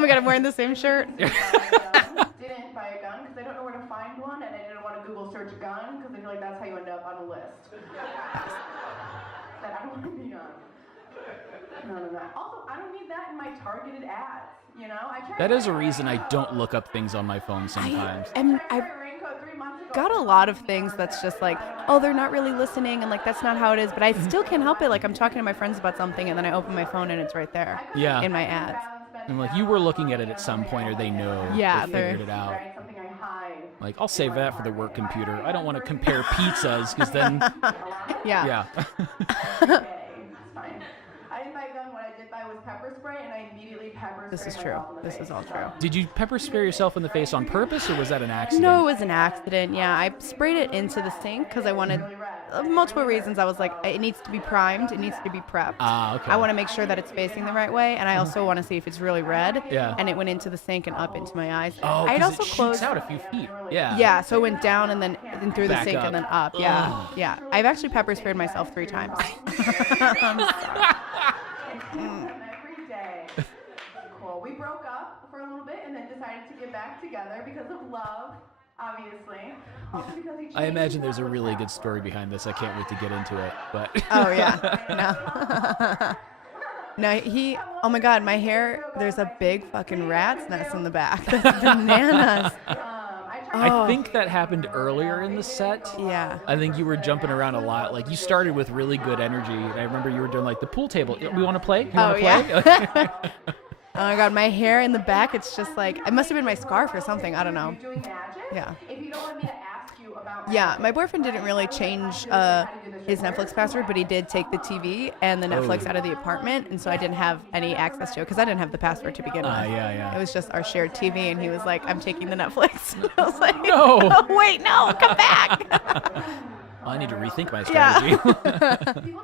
my God, I'm wearing the same shirt. Didn't buy a gun because I don't know where to find one, and I didn't want to Google search gun because I feel like that's how you end up on a list that I don't want to be on. None of that. Also, I don't need that in my targeted ads. You know, that is a reason I don't look up things on my phone sometimes. I've got a lot of things that's just like, oh, they're not really listening, and like that's not how it is. But I still can't help it. Like I'm talking to my friends about something, and then I open my phone, and it's right there. Yeah. In my ads. And like you were looking at it at some point, or they know. Yeah, they figured it out. Like I'll save that for the work computer. I don't want to compare pizzas because then. Yeah. I didn't buy a gun. What I did buy was pepper spray, and I immediately pepper sprayed This is myself true. in the This face. is all true. Did you pepper spray yourself in the face on purpose, or was that an accident? No, it was an accident. Yeah, I sprayed it into the sink because I wanted multiple reasons. I was like, it needs to be primed. It needs to be prepped. Ah, okay. I want to make sure that it's facing the right way, and I also want to see if it's really red. Yeah. And it went into the sink and up into my eyes. Oh, I'd because also it shoots closed out a few feet. Yeah. Yeah, so it went down and then through the Back sink up. and then up. Yeah, Ugh. yeah. I've actually pepper sprayed myself 3 times. Every day. Cool. We broke up for a little bit and then decided to get back together because of love, obviously. Also because he I imagine there's a really good story behind this. I can't wait to get into it. But Oh yeah, no. No, oh my God, my hair, there's a big fucking rat's nest in the back. That's bananas. I think that happened earlier in the set. Yeah. I think you were jumping around a lot. Like you started with really good energy. And I remember you were doing like the pool table. We want to play? You want to play? Yeah. Oh my God, my hair in the back, it's just like, it must have been my scarf or something. I don't know. Yeah. If you don't want me to ask you about Yeah, my boyfriend didn't really change his Netflix password, but he did take the TV and the Netflix out of the apartment, and so I didn't have any access to it because I didn't have the password to begin with. Yeah. It was just our shared TV, and he was like, "I'm taking the Netflix." I was like, No. "Oh, wait, no, come back." I need to rethink my strategy. People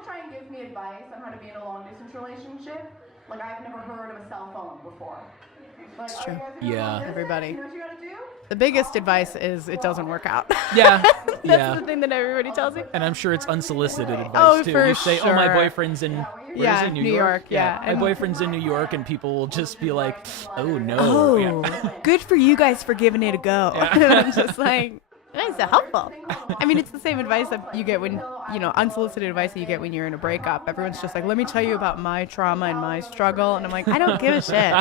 try and give me advice on how to be in a long-distance relationship. Like, I've never heard of a cell phone before. Like, It's true. Yeah. Everybody. You know what you gotta do? The biggest advice is it doesn't work out. Yeah. That's Yeah. the thing that everybody tells you. And I'm sure it's unsolicited advice Oh, too. for You say, "Oh, my sure. boyfriend's in Yeah, New New York, yeah. My And- boyfriend's in New York," and people will just be like, "Oh no." Oh, Yeah. good for you guys for giving it a go. And I'm just like, that's so helpful. I mean, it's the same advice that you get when, unsolicited advice that you get when you're in a breakup. Everyone's just like, let me tell you about my trauma and my struggle. And I'm like, I don't give a shit.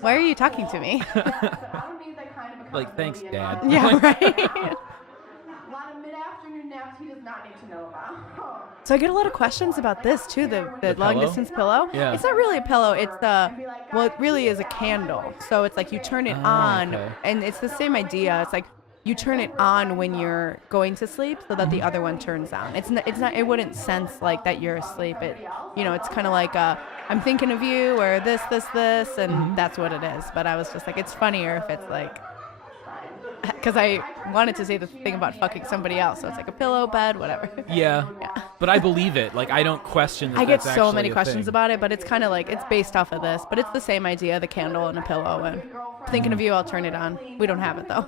Why are you talking to me? I don't need that kind of Like, thanks, Dad. Yeah, right. A lot of mid-afternoon naps he does not need to know about. So I get a lot of questions about this too, the long pillow? distance pillow. Yeah. It's not really a pillow, it's it really is a candle. So it's like you turn it on, okay. and it's the same idea. It's like you turn it on when you're going to sleep so that the other one turns on. It's not it wouldn't sense like that you're asleep. It's kind of like I'm thinking of you, or this, and that's what it is. But I was just like, it's funnier if it's like, because I wanted to say the thing about fucking somebody else. So it's like a pillow, bed, whatever. Yeah. But I believe it. Like, I don't question that I get that's so actually many a questions thing. about it, but it's kind of like, it's based off of this, but it's the same idea, the candle and a pillow, and thinking of you, I'll turn it on. We don't have it though.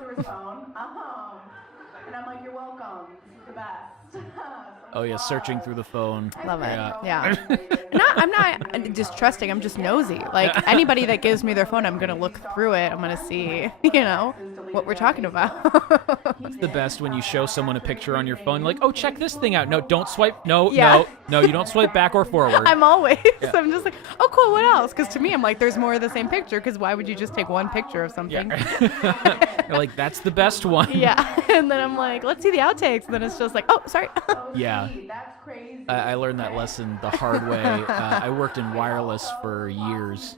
And I'm like, you're welcome. This is the best. Oh yeah, searching through the phone. Love it. Yeah. Yeah. I'm not distrusting. I'm just nosy. Like anybody that gives me their phone, I'm gonna look through it. I'm gonna see, what we're talking about. It's the best when you show someone a picture on your phone, like, "Oh, check this thing out." No, don't swipe. No, Yeah. no, you don't swipe back or forward. I'm always. I'm just like, oh, cool. What else? Because to me, I'm like, there's more of the same picture. Because why would you just take one picture of something? You're like, "That's the best one." Yeah. And then I'm like, let's see the outtakes. And then it's just like, oh, sorry. Yeah. That's crazy. I learned that lesson the hard way. I worked in wireless for years.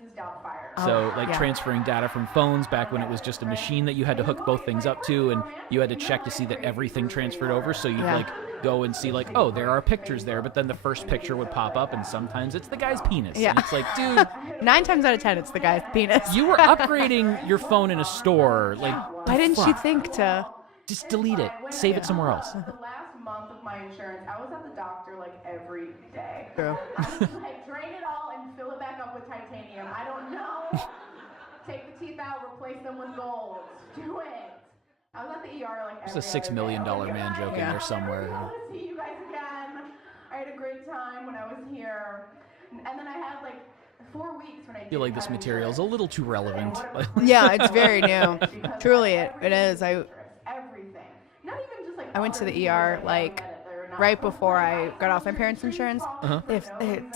So, transferring data from phones back when it was just a machine that you had to hook both things up to, and you had to check to see that everything transferred over. So you'd go and see oh, there are pictures there, but then the first picture would pop up, and sometimes it's the guy's penis. Yeah. And it's like, dude, 9 times out of 10, it's the guy's penis. you were upgrading your phone in a store. Like, Why didn't you fuck? think to? Just delete it. Save it somewhere else. The last month of my insurance, I was at the doctor every day. True. Drain it all and fill it back up with titanium. I don't know. Take the teeth out, replace them with gold. Do it. I was at the ER every There's a $6 other million day. man joke in there somewhere. I want to see you guys again. I had a great time when I was here. And then I had 4 weeks when I feel like this material is a little too relevant. Yeah, it's very new. Truly, it is. everything. Not even just like I went to the ER like right before I got off my parents' insurance. It's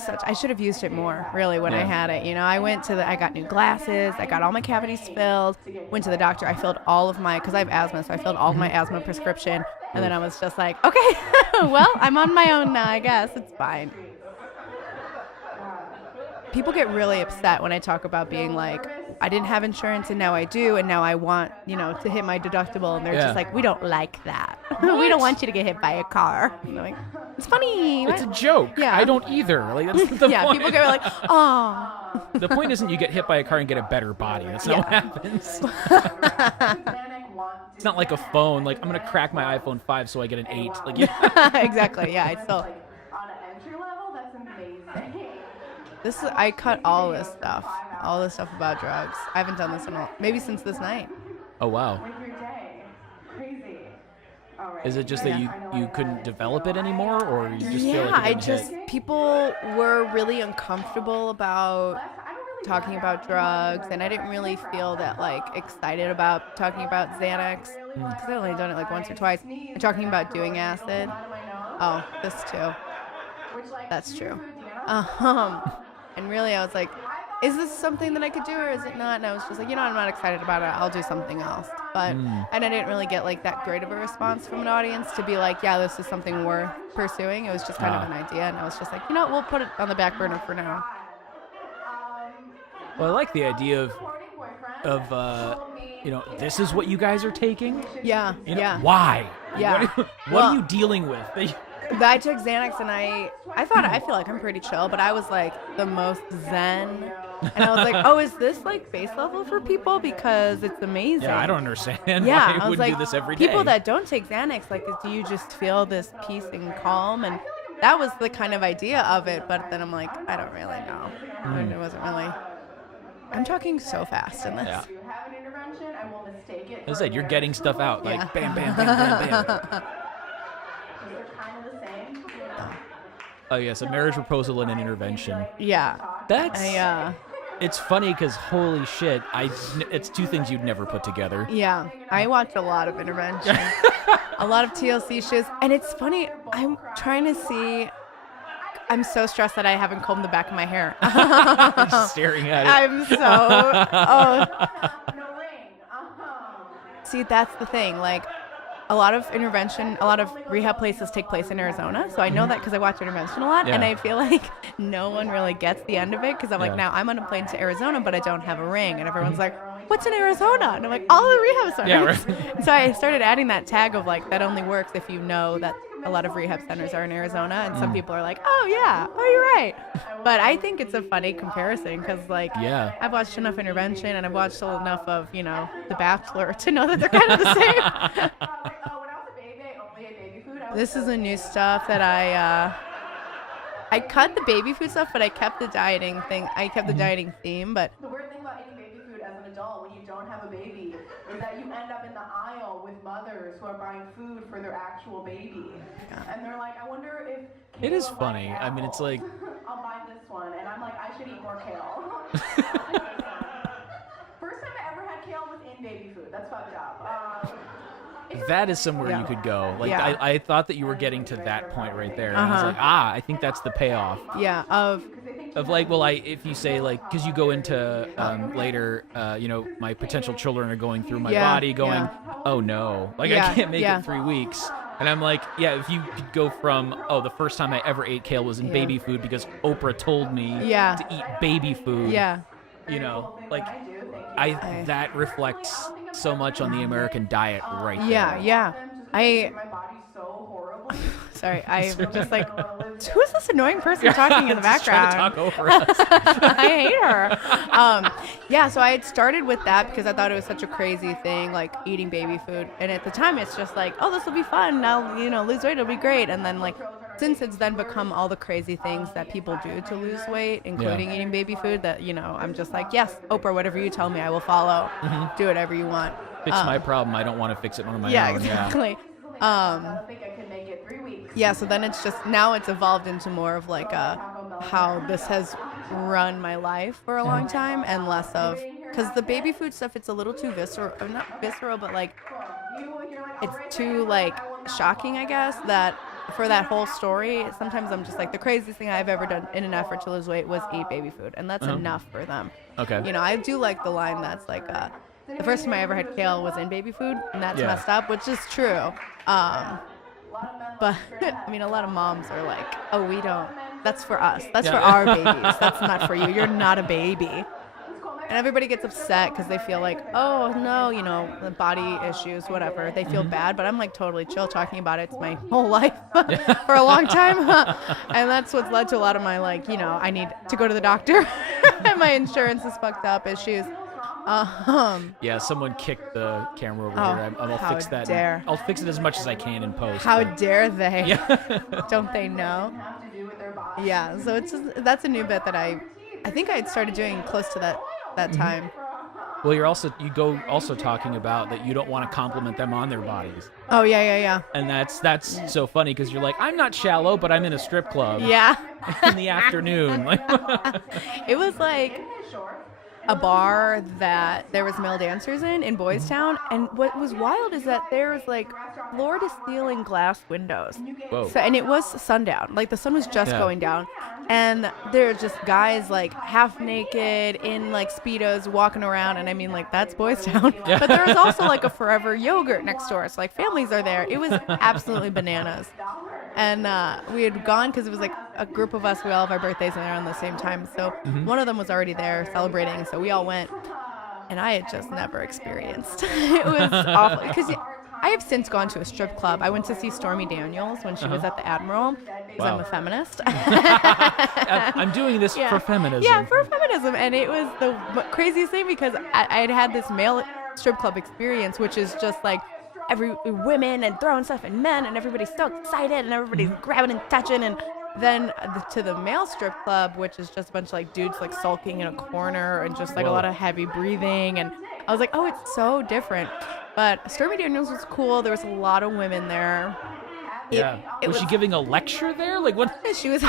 such. I should have used it more, really, when I had it. I got new glasses. I got all my cavities filled. Went to the doctor. I filled all of my, because I have asthma, so I filled all of my asthma prescription. And then I was just like, okay, well, I'm on my own now, I guess. It's fine. People get really upset when I talk about being like, I didn't have insurance and now I do, and now I want, to hit my deductible, and they're just like, we don't like that. We don't want you to get hit by a car. And I'm like, it's funny. It's a joke. Yeah. I don't either. Like, that's the point. People get like, oh. The point isn't you get hit by a car and get a better body. That's not what happens. It's not like a phone. Like, I'm going to crack my iPhone 5 so I get an 8. Like, Exactly. Yeah, it's still. on an entry level, that's amazing. I cut all this stuff about drugs. I haven't done this maybe since this night. Oh, wow. With your day. Crazy. All right. Is it just that you couldn't develop it anymore, or you just feel like it didn't hit? People were really uncomfortable about talking about drugs, and I didn't really feel that like excited about talking about Xanax, because I've only done it like once or twice. And talking about doing acid. Oh, this too. That's true. And really I was like, is this something that I could do or is it not? And I was just like, I'm not excited about it. I'll do something else. But and I didn't really get like that great of a response from an audience to be like, yeah, this is something worth pursuing. It was just kind of an idea, and I was just like, we'll put it on the back burner for now. Well, I like the idea of this is what you guys are taking. Yeah. Why? Yeah. What are you dealing with? I took Xanax, and I feel like I'm pretty chill, but I was like the most zen. And I was like, oh, is this like base level for people? Because it's amazing. Yeah, I don't understand why I wouldn't do this every day. People that don't take Xanax, like, do you just feel this peace and calm? And that was the kind of idea of it. But then I'm like, I don't really know. And it wasn't really. I'm talking so fast in this. Yeah. If you have an intervention, I will mistake it. As I said, you're getting stuff out. Like, bam, bam, bam, bam, bam. They're kind of the same. Oh, yes, a marriage proposal and an intervention. Yeah. That's... It's funny because, holy shit, it's two things you'd never put together. Yeah. I watch a lot of intervention. A lot of TLC shows. And it's funny, I'm trying to see... I'm so stressed that I haven't combed the back of my hair. Just staring at it. I'm so... See, that's the thing. Like, a lot of rehab places take place in Arizona. So I know that because I watch intervention a lot. Yeah. And I feel like no one really gets the end of it because I'm like, now I'm on a plane to Arizona, but I don't have a ring. And everyone's like, what's in Arizona? And I'm like, all the rehab centers. Yeah, right. So I started adding that tag of like, that only works if you know that a lot of rehab centers are in Arizona. And some people are like, oh, yeah, you're right. But I think it's a funny comparison because, like, I've watched enough intervention and I've watched enough of, The Bachelor to know that they're kind of the same. This is the new stuff that I cut the baby food stuff, but I kept the dieting thing. I kept the dieting theme, but The weird thing about eating baby food as an adult when you don't have a baby is that you end up in the aisle with mothers who are buying food for their actual baby. And they're like, I wonder if It is Kale funny. likes I mean, it's like... I'll buy this one. And I'm like, I should eat more kale. First time I ever had kale was in baby food. That's fucked up. That is somewhere you could go. Like, I thought that you were getting to that point right there. And I was like, I think that's the payoff. Yeah, Of like, well, if you say like, because you go into later, my potential children are going through my body going, oh no, like I can't make it 3 weeks. And I'm like, if you could go from, the first time I ever ate kale was in baby food because Oprah told me to eat baby food. Yeah. That reflects so much on the American diet right there. Yeah. My body's so horrible. Sorry, I'm just like, who is this annoying person talking in the background? Trying to talk over us. I hate her. So I had started with that because I thought it was such a crazy thing, like eating baby food. And at the time, it's just like, oh, this will be fun. I'll, lose weight. It'll be great. And then, like, since it's then become all the crazy things that people do to lose weight, including eating baby food, that, I'm just like, yes, Oprah, whatever you tell me, I will follow. Do whatever you want. Fix my problem. I don't want to fix it on my own. Yeah, exactly. So then it's just, now it's evolved into more of like how this has run my life for a long time and less of, because the baby food stuff, it's a little too visceral, or not visceral, but like it's too like shocking, I guess, that for that whole story, sometimes I'm just like, the craziest thing I've ever done in an effort to lose weight was eat baby food, and that's enough for them. Okay. You know, I do like the line that's like, the first time I ever had kale was in baby food, and that's messed up, which is true. But I mean, a lot of moms are like, oh, we don't, that's for us. That's for our babies. That's not for you. You're not a baby. And everybody gets upset because they feel like, oh, no, you know, the body issues, whatever. They feel bad, but I'm like totally chill talking about it. It's my whole life for a long time. And that's what's led to a lot of my, like, you know, I need to go to the doctor. And my insurance is fucked up issues. Yeah, someone kicked the camera over here. I'll fix that. Dare. I'll fix it as much as I can in post. How dare they? Yeah. Don't they know? Yeah, so it's just, that's a new bit that I think I had started doing close to that time. Well, you go talking about that you don't want to compliment them on their bodies. Oh, yeah. And that's so funny because you're like, I'm not shallow, but I'm in a strip club. Yeah. In the afternoon. Like, it was like a bar that there was male dancers in Boys Town, and what was wild is that there was like floor to ceiling glass windows. Whoa. So, and it was sundown, like the sun was just going down, and there were just guys like half naked in like Speedos walking around, and I mean, like, that's Boys Town. Yeah. But there was also like a Forever Yogurt next door, so like families are there. It was absolutely bananas. And we had gone because it was like a group of us. We all have our birthdays and they're on the same time. So one of them was already there celebrating. So we all went. And I had just never experienced. It was awful. Because I have since gone to a strip club. I went to see Stormy Daniels when she was at the Admiral. Because I'm a feminist. I'm doing this for feminism. Yeah, for feminism. And it was the craziest thing because I had this male strip club experience, which is just like, women and throwing stuff and men, and everybody's so excited and everybody's grabbing and touching, and then to the male strip club, which is just a bunch of like dudes like sulking in a corner and just like a lot of heavy breathing, and I was like, oh, it's so different. But Stormy Daniels was cool. There was a lot of women there. Was she giving a lecture there? Like what? She was.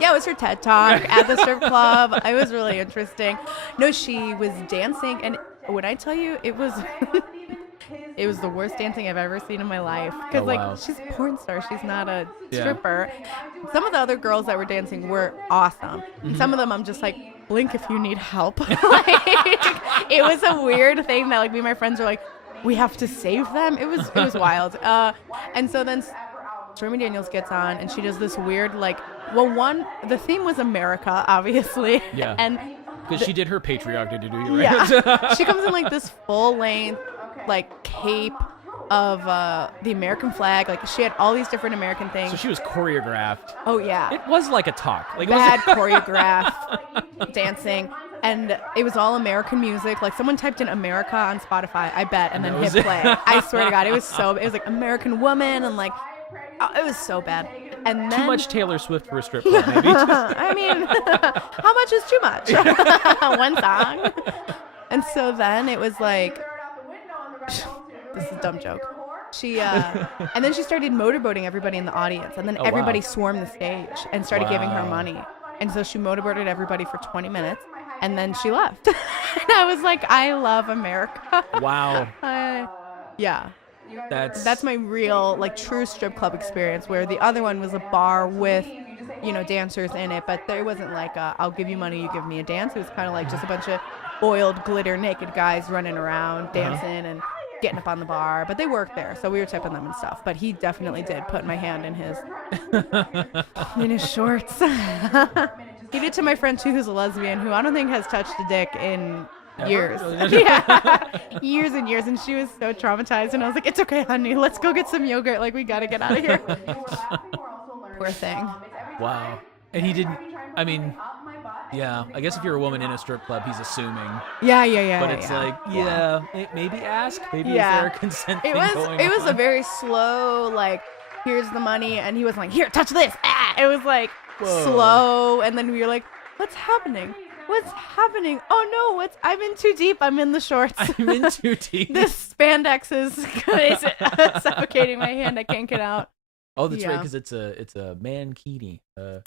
Yeah, it was her TED Talk at the strip club. It was really interesting. No, she was dancing, and when I tell you, it was it was the worst dancing I've ever seen in my life. Because she's a porn star, she's not a stripper. Some of the other girls that were dancing were awesome. And some of them, I'm just like, blink if you need help. Like, it was a weird thing that like me and my friends were like, we have to save them. It was wild. And so then Stormy Daniels gets on and she does this weird like, the theme was America, obviously. Yeah. And because she did her patriarchy degree, right? Yeah. She comes in like this full length like cape of the American flag. Like she had all these different American things. So she was choreographed. Oh yeah. It was like a talk. Like bad choreographed dancing. And it was all American music. Like someone typed in America on Spotify, I bet, and then hit play. I swear to God, it was like American Woman and like, it was so bad. And then, too much Taylor Swift for a strip club, maybe. I mean, how much is too much? One song. And so then it was like, this is a dumb joke. She and then she started motorboating everybody in the audience, and then everybody swarmed the stage and started giving her money. And so she motorboated everybody for 20 minutes, and then she left. And I was like, I love America. Wow. Yeah. That's my real like true strip club experience, where the other one was a bar with, you know, dancers in it, but there wasn't like I'll give you money, you give me a dance. It was kind of like just a bunch of oiled glitter naked guys running around dancing and getting up on the bar, but they worked there, so we were tipping them and stuff. But he definitely did put my hand in his shorts. He did to my friend too, who's a lesbian, who I don't think has touched a dick in years. Years and years, and she was so traumatized, and I was like, it's okay, honey, let's go get some yogurt, like we gotta get out of here. Poor thing. Wow. And he didn't, I mean, yeah, I guess if you're a woman in a strip club, he's assuming. Yeah. But it's like, maybe ask, maybe is there a consent thing going on? It was a very slow, like, here's the money, and he was like, here, touch this. It was like slow, and then we were like, what's happening? What's happening? Oh no, I'm in too deep. I'm in the shorts. I'm in too deep. This spandex is suffocating my hand. I can't get out. Oh, that's right, Yeah. because it's a mankini.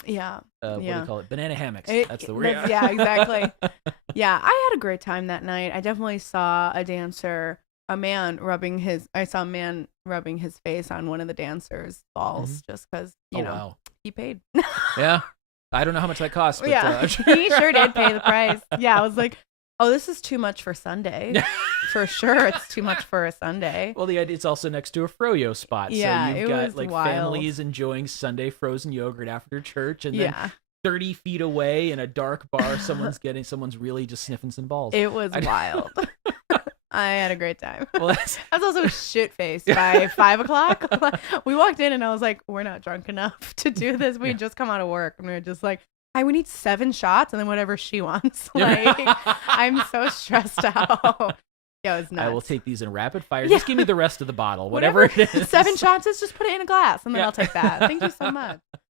Yeah. What do Yeah. you call it? Banana hammocks. It- That's the word. yeah, exactly. Yeah, I had a great time that night. I definitely saw I saw a man rubbing his face on one of the dancers' balls just because, Oh, wow. he paid. Yeah. I don't know how much that costs, but Yeah, I'm he sure did pay the price. Yeah, I was like, oh, this is too much for Sunday. For sure, it's too much for a Sunday. Well, the idea it's also next to a froyo spot, Yeah, so you've it got was like wild. families enjoying Sunday frozen yogurt after church, and then Yeah, 30 feet away in a dark bar, someone's really just sniffing some balls. it was wild. I had a great time. Well, that's, I was also shit-faced by 5 o'clock. We walked in and I was like, we're not drunk enough to do this. We had just come out of work and we were just like, hi, we need 7 shots and then whatever she wants. Like, I'm so stressed out. Yeah, it was nuts. I will take these in rapid fire. Yeah. Just give me the rest of the bottle, whatever it is. 7 shots is just put it in a glass and then I'll take that. Thank you so much.